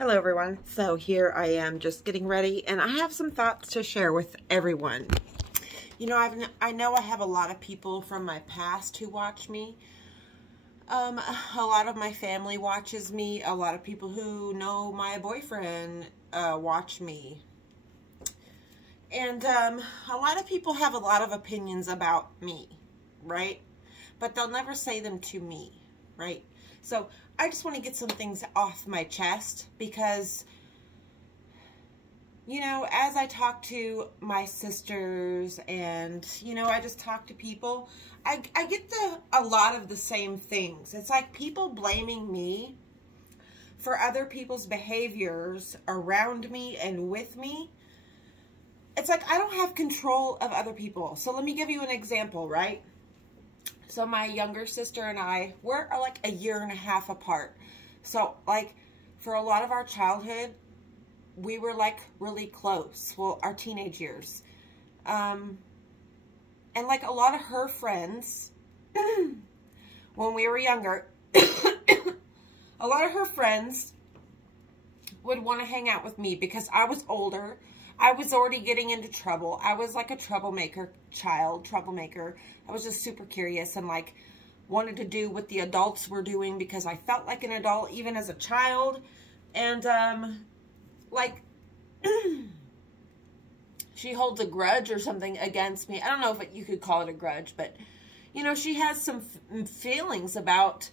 Hello everyone. So here I am just getting ready and I have some thoughts to share with everyone. You know, I know I have a lot of people from my past who watch me. A lot of my family watches me. A lot of people who know my boyfriend watch me. And a lot of people have a lot of opinions about me, right? But they'll never say them to me, right? So I just want to get some things off my chest because, you know, as I talk to my sisters and, you know, I just talk to people, I get a lot of the same things. It's like people blaming me for other people's behaviors around me and with me. It's like I don't have control of other people. So let me give you an example, right? So my younger sister and I, we're like a year and a half apart. So like for a lot of our childhood, we were like really close. Well, our teenage years. And like a lot of her friends, when we were younger, a lot of her friends would want to hang out with me because I was older. I was already getting into trouble. I was like a troublemaker. I was just super curious and like wanted to do what the adults were doing because I felt like an adult even as a child. And like she holds a grudge or something against me. I don't know if you could call it a grudge, but you know, she has some feelings about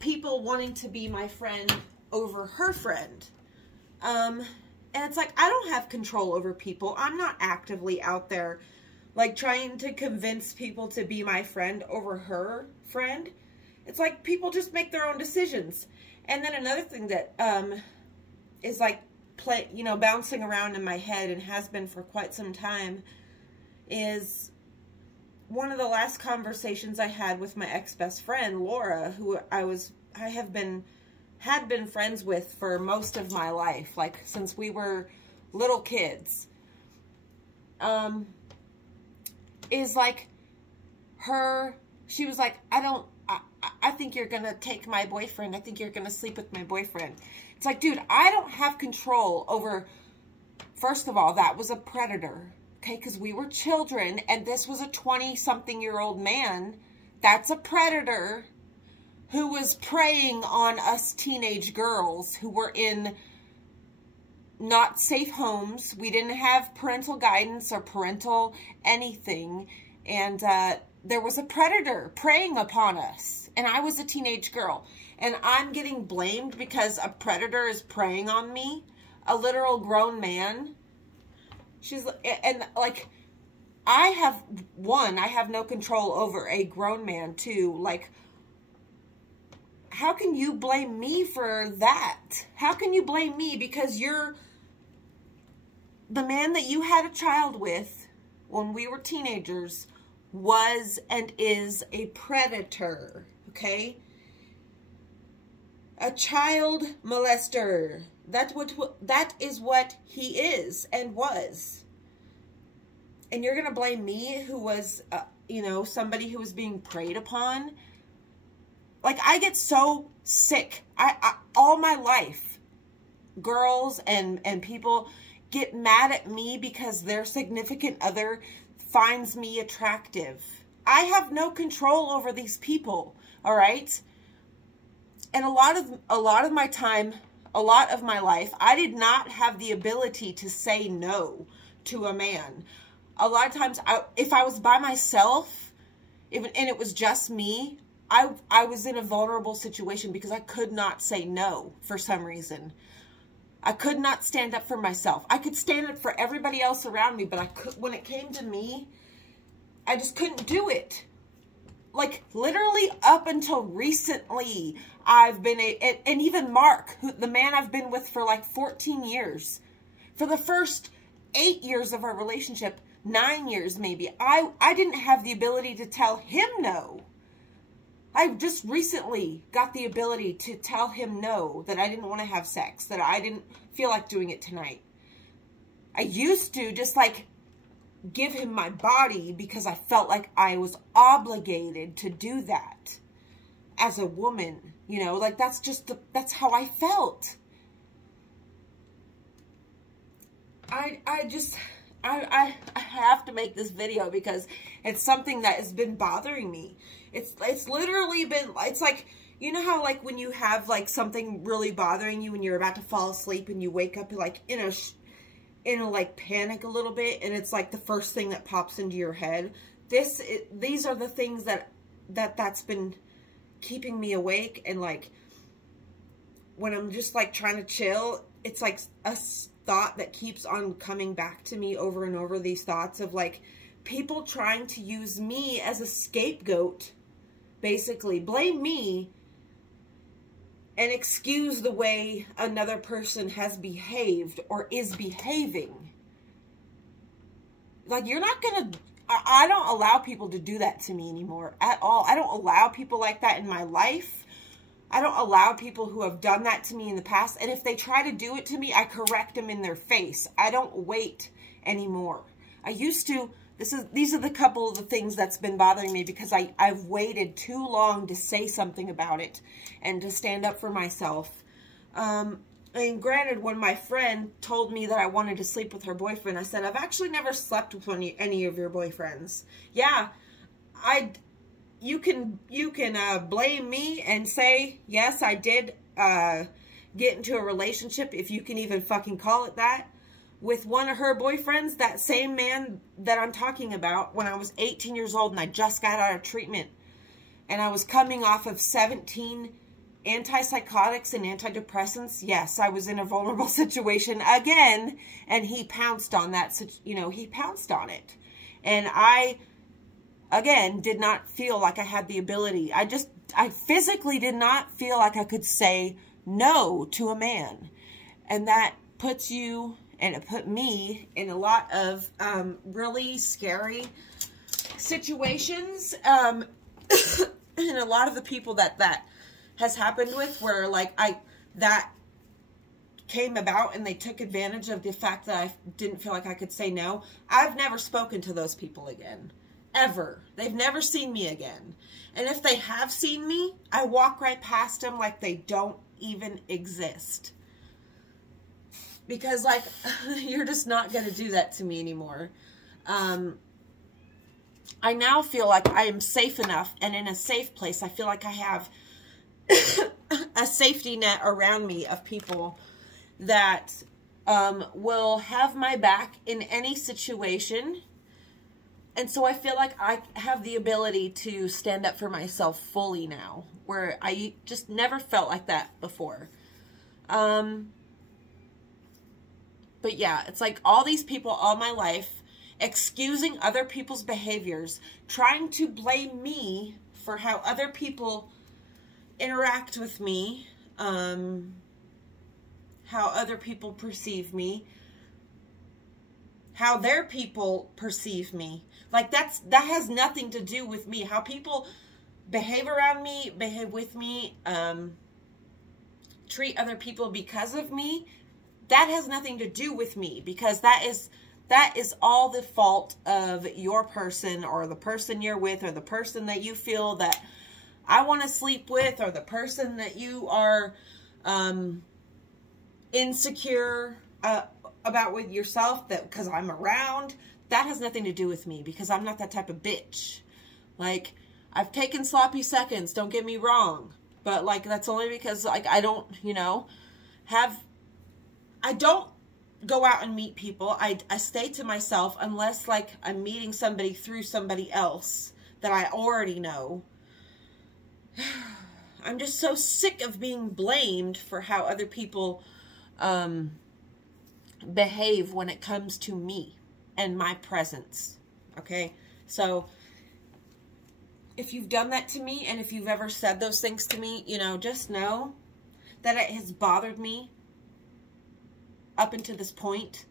people wanting to be my friend over her friend. And it's like, I don't have control over people. I'm not actively out there, like, trying to convince people to be my friend over her friend. It's like, people just make their own decisions. And then another thing that is, like, bouncing around in my head and has been for quite some time is one of the last conversations I had with my ex-best friend, Laura, who had been friends with for most of my life, like since we were little kids, is like she was like, I think you're going to take my boyfriend. I think you're going to sleep with my boyfriend. It's like, dude, I don't have control over, first of all, that was a predator, okay? Because we were children and this was a 20-something-year-old man. That's a predator who was preying on us teenage girls who were in not safe homes. We didn't have parental guidance or parental anything. And there was a predator preying upon us. And I was a teenage girl. And I'm getting blamed because a predator is preying on me. A literal grown man. And like, I have no control over a grown man. Two, like, how can you blame me for that? How can you blame me because you're the man that you had a child with when we were teenagers was and is a predator, okay? A child molester. That is what he is and was. And you're going to blame me who was, somebody who was being preyed upon? Like, I get so sick. All my life, girls and people get mad at me because their significant other finds me attractive. I have no control over these people, all right? And a lot of my time, a lot of my life, I did not have the ability to say no to a man. A lot of times, if I was by myself, and it was just me, I was in a vulnerable situation because I could not say no for some reason. I could not stand up for myself. I could stand up for everybody else around me, but when it came to me, I just couldn't do it. Like, literally up until recently, I've been and even Mark, the man I've been with for like 14 years, for the first 8 years of our relationship, 9 years maybe, I didn't have the ability to tell him no. I just recently got the ability to tell him no, that I didn't want to have sex, that I didn't feel like doing it tonight. I used to just like give him my body because I felt like I was obligated to do that as a woman, you know, like that's how I felt. I have to make this video because it's something that has been bothering me. It's literally been, it's like, you know how like when you have like something really bothering you and you're about to fall asleep and you wake up like in a like panic a little bit, and it's like the first thing that pops into your head. These are the things that's been keeping me awake, and like when I'm just like trying to chill, it's like a thought that keeps on coming back to me over and over. These thoughts of like people trying to use me as a scapegoat, basically blame me and excuse the way another person has behaved or is behaving. Like, you're not gonna, I don't allow people to do that to me anymore at all. I don't allow people like that in my life. I don't allow people who have done that to me in the past. And if they try to do it to me, I correct them in their face. I don't wait anymore. I used to. These are the couple of the things that's been bothering me, because I've waited too long to say something about it and to stand up for myself. And granted, when my friend told me that I wanted to sleep with her boyfriend, I said, I've actually never slept with any of your boyfriends. Yeah, you can blame me and say, yes, I did get into a relationship, if you can even fucking call it that, with one of her boyfriends, that same man that I'm talking about, when I was 18 years old and I just got out of treatment. And I was coming off of 17 antipsychotics and antidepressants. Yes, I was in a vulnerable situation again, and he pounced on that. You know, he pounced on it. And I, again, did not feel like I had the ability. I physically did not feel like I could say no to a man. And that puts you, and it put me in a lot of really scary situations. And a lot of the people that has happened with, where like that came about and they took advantage of the fact that I didn't feel like I could say no. I've never spoken to those people again. Ever. They've never seen me again. And if they have seen me, I walk right past them like they don't even exist. Because, like, you're just not going to do that to me anymore. I now feel like I am safe enough and in a safe place. I feel like I have a safety net around me of people that will have my back in any situation. And so I feel like I have the ability to stand up for myself fully now, where I just never felt like that before. But yeah, it's like all these people all my life excusing other people's behaviors, trying to blame me for how other people interact with me, how other people perceive me, how their people perceive me. Like that has nothing to do with me. How people behave around me, behave with me, treat other people because of me, that has nothing to do with me, because that is all the fault of your person, or the person you're with, or the person that you feel that I want to sleep with, or the person that you are insecure about with yourself, that because I'm around. That has nothing to do with me, because I'm not that type of bitch. Like, I've taken sloppy seconds, don't get me wrong, but like that's only because like I don't, you know, I don't go out and meet people. I stay to myself unless like I'm meeting somebody through somebody else that I already know. I'm just so sick of being blamed for how other people behave when it comes to me and my presence. Okay? So if you've done that to me, and if you've ever said those things to me, you know, just know that it has bothered me up until this point.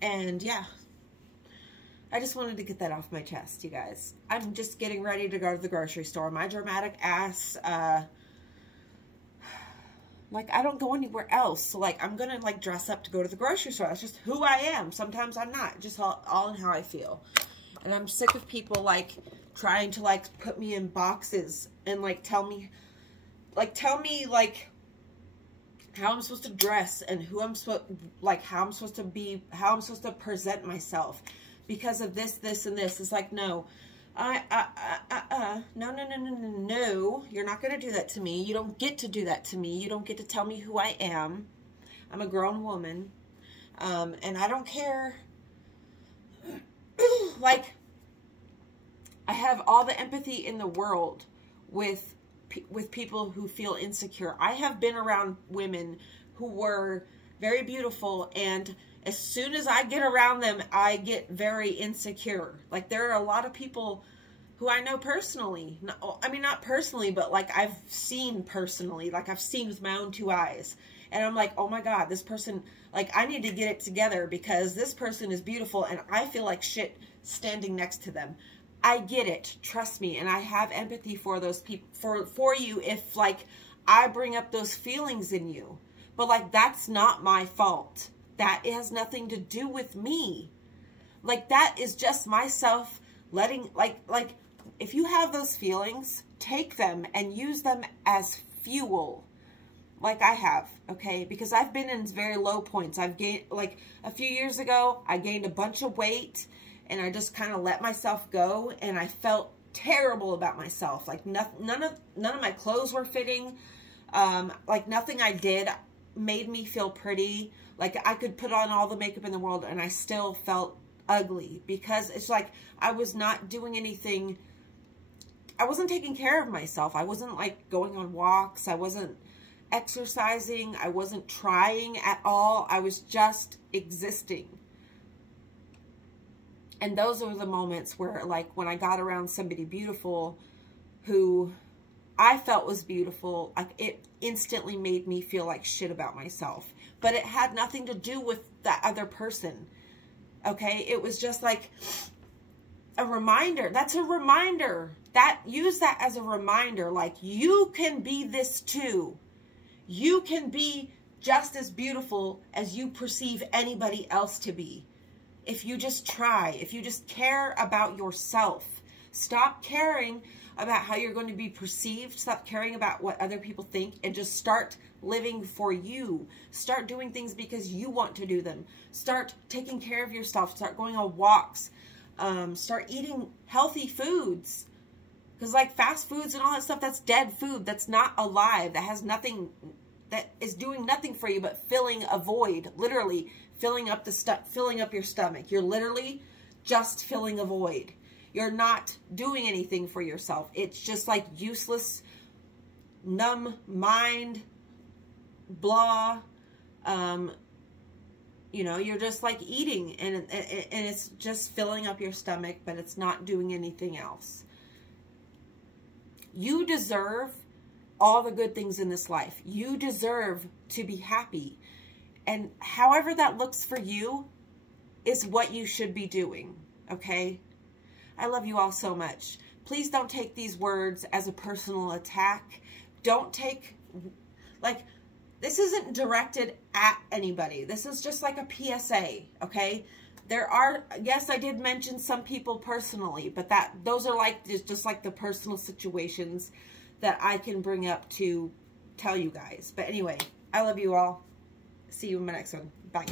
And yeah, I just wanted to get that off my chest, you guys. I'm just getting ready to go to the grocery store. My dramatic ass, like, I don't go anywhere else. So, like, I'm going to, like, dress up to go to the grocery store. That's just who I am. Sometimes I'm not. Just all in how I feel. And I'm sick of people, like, trying to, like, put me in boxes and, like, tell me, like, how I'm supposed to dress and who I'm supposed, like, how I'm supposed to be, how I'm supposed to present myself because of this, this, and this. It's like, no, no, you're not going to do that to me. You don't get to do that to me. You don't get to tell me who I am. I'm a grown woman. And I don't care. Like, I have all the empathy in the world with people who feel insecure. I have been around women who were very beautiful, and as soon as I get around them, I get very insecure. Like, there are a lot of people who I know personally. I mean, not personally, but like I've seen personally. Like, I've seen with my own two eyes. And I'm like, oh my God, this person, like, I need to get it together because this person is beautiful and I feel like shit standing next to them. I get it. Trust me. And I have empathy for those people, for you if, like, I bring up those feelings in you. But, like, that's not my fault. That has nothing to do with me. Like, that is just myself letting, like, if you have those feelings, take them and use them as fuel. Like I have, okay? Because I've been in very low points. I've gained, like, a few years ago, I gained a bunch of weight, and I just kind of let myself go, and I felt terrible about myself. Like, none of my clothes were fitting. Like, nothing I did made me feel pretty. Like, I could put on all the makeup in the world, and I still felt ugly, because it's like I was not doing anything. I wasn't taking care of myself. I wasn't, like, going on walks. I wasn't exercising. I wasn't trying at all. I was just existing. And those are the moments where, like, when I got around somebody beautiful who I felt was beautiful, like, it instantly made me feel like shit about myself. But it had nothing to do with that other person. Okay? It was just like a reminder. That's a reminder. Use that as a reminder. Like, you can be this too. You can be just as beautiful as you perceive anybody else to be. If you just try, if you just care about yourself. Stop caring about how you're going to be perceived. Stop caring about what other people think, and just start living for you. Start doing things because you want to do them. Start taking care of yourself. Start going on walks. Start eating healthy foods. Because, like, fast foods and all that stuff, that's dead food. That's not alive. That has nothing, that is doing nothing for you but filling a void. Literally filling up your stomach. You're literally just filling a void. You're not doing anything for yourself. It's just like useless, numb mind, blah. You know, you're just like eating, and it's just filling up your stomach, but it's not doing anything else. You deserve all the good things in this life. You deserve to be happy. And however that looks for you is what you should be doing, okay? I love you all so much. Please don't take these words as a personal attack. Don't take, like, this isn't directed at anybody. This is just like a PSA, okay? There are, yes, I did mention some people personally, but those are like, just like the personal situations that I can bring up to tell you guys. But anyway, I love you all. See you in my next one. Bye.